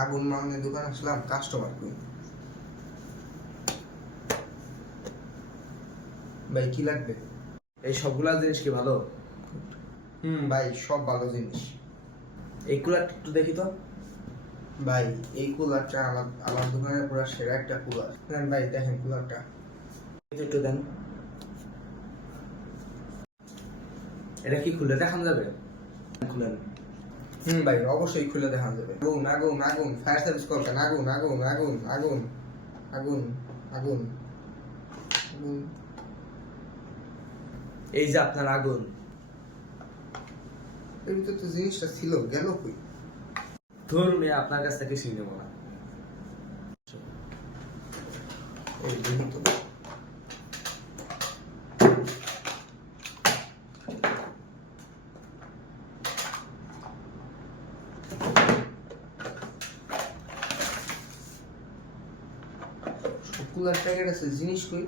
আগুন মামনের দোকান আসলাম, কাস্টমার কই? ভাই কি লাগবে? এই সবগুলা জিনিস কি ভালো? ভাই সব ভালো জিনিস। এই কুলারটা একটু দেখি তো। ভাই এই কুলারটা আমার দোকানের পুরো সেরা একটা কুলার। নেন ভাই, দেখেন কুলারটা। একটু দেন। এটা কি খুলে দেখানো যাবে? খুলেন। ভাই অবশ্যই খুলে দেখানো যাবে। আগুন আগুন আগুন, ফায়ার সার্ভিস কল কেন? আগুন আগুন আগুন আগুন আগুন আগুন আগুন। এই যে আপনার আগুন। এর ভিতরে তো জিনিসটা ছিল, গেল কই? ধরুন আপনার কাছ থেকে শিখে নেবো না। এই দেখি তো। কুলার প্যাকেট আছে, জিনিস কই?